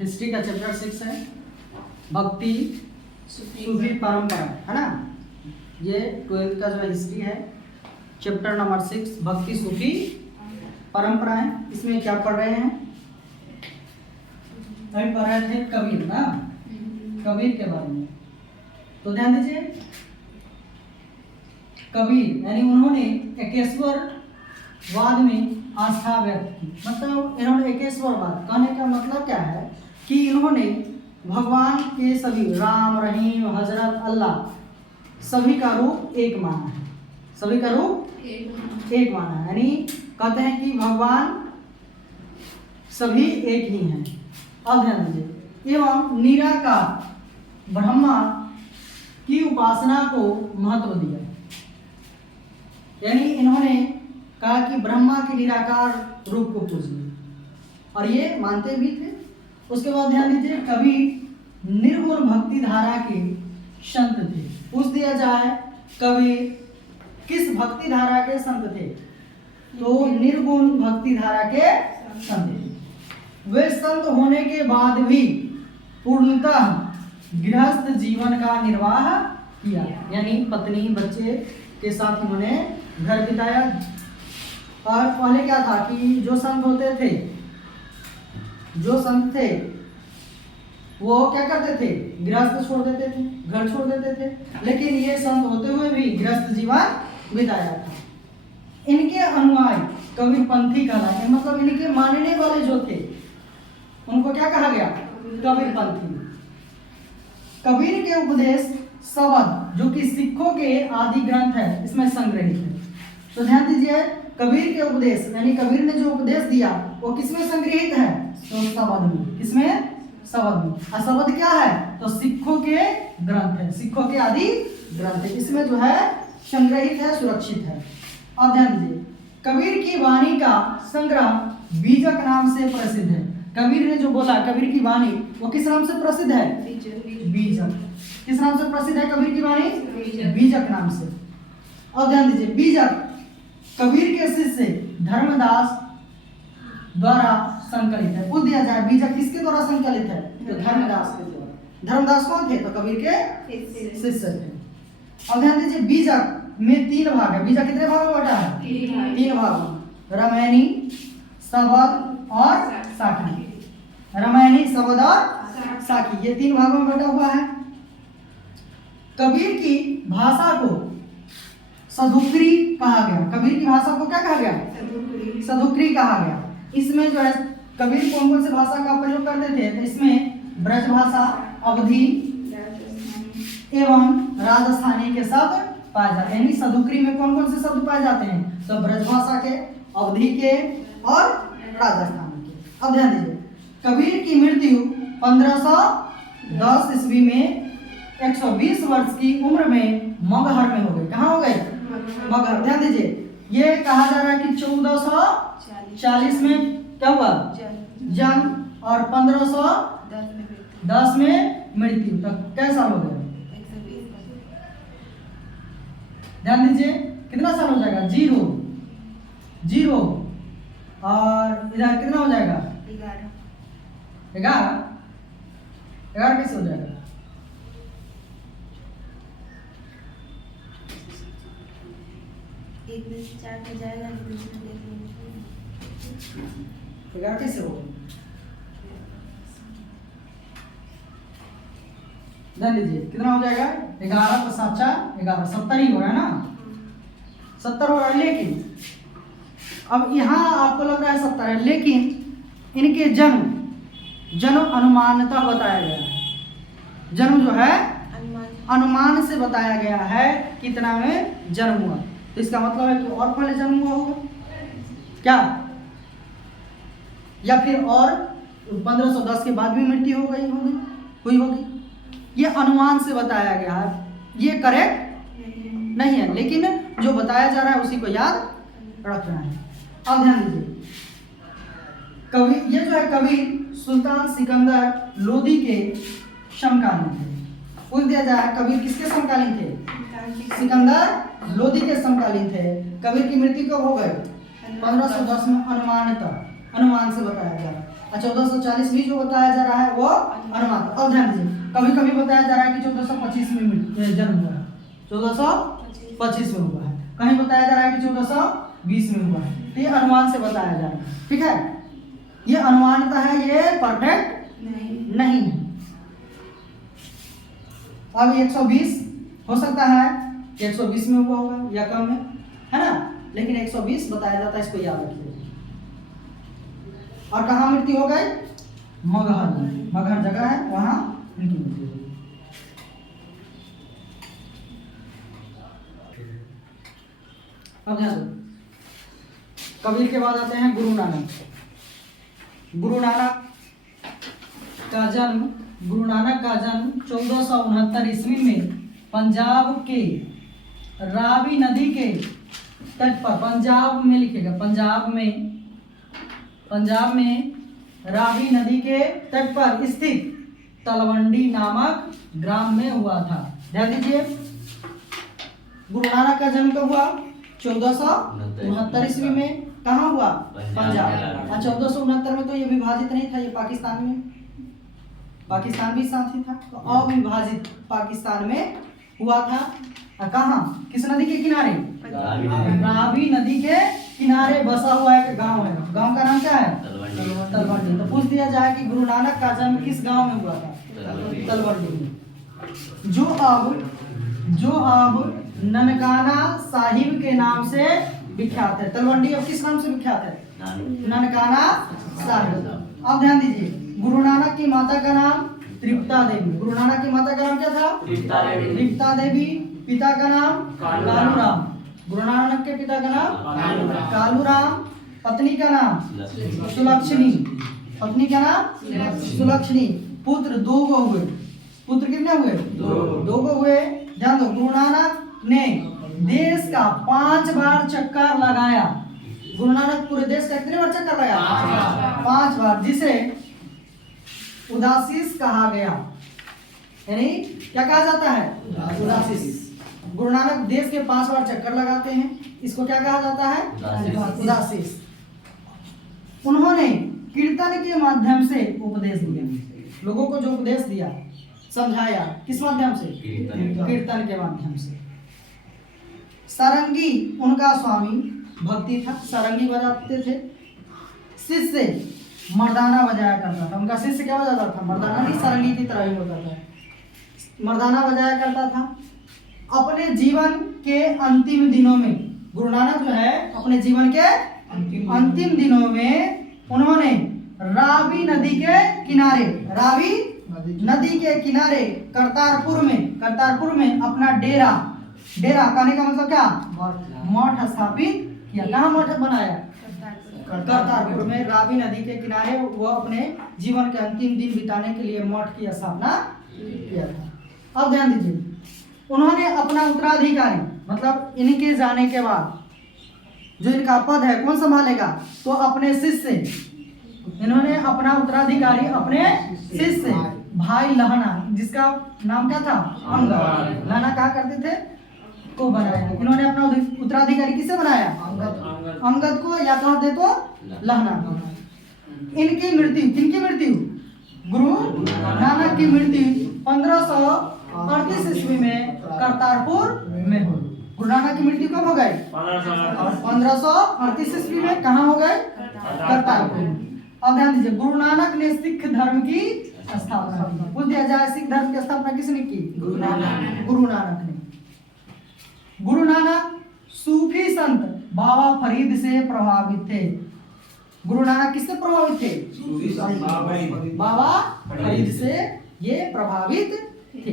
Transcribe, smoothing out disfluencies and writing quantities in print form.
History का chapter 6 है, भक्ति सूफी परंपरा, है ना। ये 12th का जो हिस्ट्री है, चैप्टर नंबर 6 भक्ति सूफी परंपराएं। इसमें क्या पढ़ रहे हैं? अभी पढ़ रहे थे कबीर ना, कबीर के बारे में। तो ध्यान दीजिए, कबीर यानी उन्होंने एकेश्वरवाद में आस्था व्यक्त की। मतलब इन्होंने एकेश्वरवाद कहने का मतलब क्या है कि इन्होंने भगवान के सभी राम, रहीम, हजरत, अल्लाह सभी का रूप एक माना है। सभी का रूप एक माना है, यानी कहते हैं कि भगवान सभी एक ही हैं। अब ध्यान दीजिए, एवं निराकार ब्रह्मा की उपासना को महत्व दिया। यानी इन्होंने कहा कि ब्रह्मा के निराकार रूप को पूजिए, और ये मानते भी थे। उसके बाद ध्यान दीजिए, कबीर निर्गुण भक्ति धारा के संत थे। पूछ दिया जाए कबीर किस भक्ति धारा के संत थे, तो निर्गुण भक्ति धारा के संत थे। वे संत होने के बाद भी पूर्णतः गृहस्थ जीवन का निर्वाह किया, यानी पत्नी बच्चे के साथ उन्होंने घर बिताया। और पहले क्या था कि जो संत होते थे, जो संत थे वो क्या करते थे? गृहस्थ छोड़ देते थे, घर छोड़ देते थे। लेकिन ये संत होते हुए भी गृहस्थ जीवन बिताया था। इनके अनुयायी कबीरपंथी कहलाए, मतलब इनके मानने वाले जो थे उनको क्या कहा गया? कबीरपंथी। कबीर के उपदेश शब्द जो कि सिखों के आदि ग्रंथ है, इसमें संग्रहित है। तो ध्यान दीजिए, कबीर के उपदेश यानी कबीर ने जो उपदेश दिया वो किसमें संग्रहित है? तो शब्द में। किसमें? शब्द में। और शब्द क्या है? तो सिखों के ग्रंथ है, सिखों के आदि ग्रंथ है, इसमें जो है संग्रहित है, सुरक्षित है। अब ध्यान दीजिए, कबीर की वाणी का संग्रह बीजक नाम से प्रसिद्ध है। कबीर ने जो बोला, कबीर की वाणी वो किस नाम से प्रसिद्ध है? बीजक। किस नाम से प्रसिद्ध है कबीर की वाणी? बीजक नाम से। अब ध्यान दीजिए, बीजक कबीर के शिष्य धर्मदास द्वारा संकलित है। पूछ दिया जाए बीजक किसके द्वारा संकलित है? तो धर्मदास के द्वारा। धर्मदास कौन थे? तो कबीर के शिष्य थे। अब ध्यान दीजिए, बीजक में 3 भाग है। बीजक कितने भाग में बटा है? 3 भाग में, रामायणी, शबद और साखी। रामायणी, शबद और साखी, ये 3 भागों में बटा हुआ है। कबीर की भाषा को सदुक्री कहा गया। कबीर की भाषा को क्या कहा गया? सदुक्री कहा गया। इसमें जो है कबीर कौन कौन से भाषा का प्रयोग करते थे? तो इसमें ब्रज भाषा, अवधी एवं राजस्थानी के शब्द पाए जाते हैं। यानी सदुक्री में कौन कौन से शब्द पाए जाते हैं? तो ब्रज भाषा के, अवधी के और राजस्थानी के। अब ध्यान दीजिए, कबीर की मृत्यु 1510 ईस्वी में 120 वर्ष की उम्र में मगहर में हो गई। कहाँ हो गई? मगहर। ध्यान दीजिए, ये कहा जा रहा है कि 1440 में क्या हुआ? जन्म, और 1510 में मृत्यु। तक कैसा साल हो गया? ध्यान दीजिए, कितना साल हो जाएगा? 0 और इधर कितना हो जाएगा? 11 कैसे हो जाएगा? एक में 4 का जाएगा, 11 कैसे होगा? ध्यान दीजिए, कितना हो जाएगा? 11 + 7 = 11, 70 ही हो रहा है ना, 70 हो रहा है। लेकिन अब यहाँ आपको लग रहा है 70 है, लेकिन इनके जन्म अनुमानतः बताया गया है। जन्म जो है अनुमान से बताया गया है कितना में जन्म हुआ। तो इसका मतलब है कि और पहले जन्म हुआ होगा क्या, या फिर और 1510 के बाद भी मृत्यु हो गई हुई होगी। ये अनुमान से बताया गया है, ये करेक्ट नहीं है, लेकिन जो बताया जा रहा है उसी को याद रखना है। अब ध्यान दीजिए, कबीर ये जो है कबीर सुल्तान सिकंदर लोदी के समकालीन थे। पूछ दिया जाए कबीर किसके समकालीन थे? सिकंदर लोदी के समकालीन थे। कबीर की मृत्यु कब हो गई? 1510 में अनुमान से बताया जा रहा है। और 1440 में जो बताया जा रहा है वो अनुमान। अब ध्यान दीजिए, कभी कभी बताया जा रहा है कि 1425 में जन्म हुआ है, 1425 में हुआ है, कहीं बताया जा रहा है कि 1420 में हुआ है। तो ये अनुमान से बताया जा रहा है, ठीक है। ये अनुमानता है, ये परफेक्ट नहीं है। अब 120 हो सकता है 120 में हुआ होगा या कम में, है ना, लेकिन 120 बताया जाता है, इसको याद रखिए। और कहाँ मृत्यु हो गई? मगहर, मगहर जगह है वहां इनकी मृत्यु हो गई। अब ध्यान दो, कबीर के बाद आते हैं गुरु नानक। गुरु नानक का जन्म 1469 ईस्वी में पंजाब के रावी नदी के तट पर, पंजाब में लिखेगा, पंजाब में रावी नदी के तट पर स्थित तलवंडी नामक ग्राम में हुआ था। ध्यान दीजिए, गुरु नानक का जन्म कब हुआ? 1469 ईस्वी में। कहाँ हुआ? पंजाब। 1469 में तो ये विभाजित नहीं था, ये पाकिस्तान में, पाकिस्तान भी साथ ही था, तो अविभाजित पाकिस्तान में हुआ था। कहाँ? किस नदी के किनारे? रावी नदी के किनारे बसा हुआ एक गांव है। गांव का नाम क्या है? तलवंडी। तो पूछ दिया जाए कि गुरु नानक का जन्म किस गांव में हुआ था? तलवंडी में, जो अब ननकाना साहिब के नाम से विख्यात है। तलवंडी अब किस नाम से विख्यात है? ननकाना साहिब। अब ध्यान दीजिए, गुरु नानक की माता का नाम तृप्ता देवी। गुरु नानक की माता का नाम क्या था? तृप्ता देवी। पिता का नाम कालूराम। गुरु नानक के पिता का नाम कालूराम। पत्नी का नाम सुलक्षणी। पत्नी का नाम सुलक्षणी। पुत्र 2 गो हुए। पुत्र कितने हुए? 2 गो हुए। ध्यान दो, गुरु नानक ने देश का 5 बार चक्कर लगाया। गुरु नानक पूरे देश का कितने बार चक्कर लगाया? 5 बार, जिसे उदासीस कहा गया। यानी क्या कहा जाता है? उदासीस। गुरु नानक देश के 5 बार चक्कर लगाते हैं, इसको क्या कहा जाता है? उदासीस। उन्होंने कीर्तन के माध्यम से उपदेश दिया, लोगों को जो उपदेश दिया, समझाया, किस माध्यम से? कीर्तन के माध्यम से। सारंगी उनका स्वामी भक्ति था, सारंगी बजाते थे। शिष्य मर्दाना बजाया करता था। उनका शिष्य क्या बजाता था? मर्दाना नहीं, सारंगी की तरह ही होता था, मर्दाना बजाया करता था। अपने जीवन के अंतिम दिनों में, गुरु नानक जो है अपने जीवन के अंतिम दिनों में उन्होंने रावी नदी के किनारे, रावी नदी के किनारे करतारपुर में अपना डेरा कहने का मतलब क्या? मठ स्थापित किया। कहाँ मठ बनाया? करतारपुर में, रावी नदी के किनारे वो अपने जीवन के अंतिम दिन बिताने के लिए मठ की स्थापना किया था। अब ध्यान दीजिए, उन्होंने अपना उत्तराधिकारी, मतलब इनके जाने के बाद जो इनका पद है कौन संभालेगा? तो अपने शिष्य, इन्होंने अपना उत्तराधिकारी अपने शिष्य भाई लहना, जिसका नाम क्या था? अंगद। लहना कहा करते थे, को बनाया। इन्होंने अपना उत्तराधिकारी किसे बनाया? अंगद को, या कह दे तो लहना। इनकी मृत्यु, किनकी मृत्यु? गुरु नानक की मृत्यु 1538 ईस्वी में करतारपुर में हुई। गुरु नानक की मृत्यु कब हो गई? 1538 ईस्वी में। कहाँ हो गए? करतारपुर। अब ध्यान दीजिए, गुरु नानक ने सिख धर्म की स्थापना की। पूछ दिया जाए, सिख धर्म की स्थापना किसने की? गुरु नानक ने। गुरु नानक सूफी संत बाबा फरीद से प्रभावित थे। गुरु नानक किससे प्रभावित थे? सूफी संत बाबा फरीद से ये प्रभावित थे।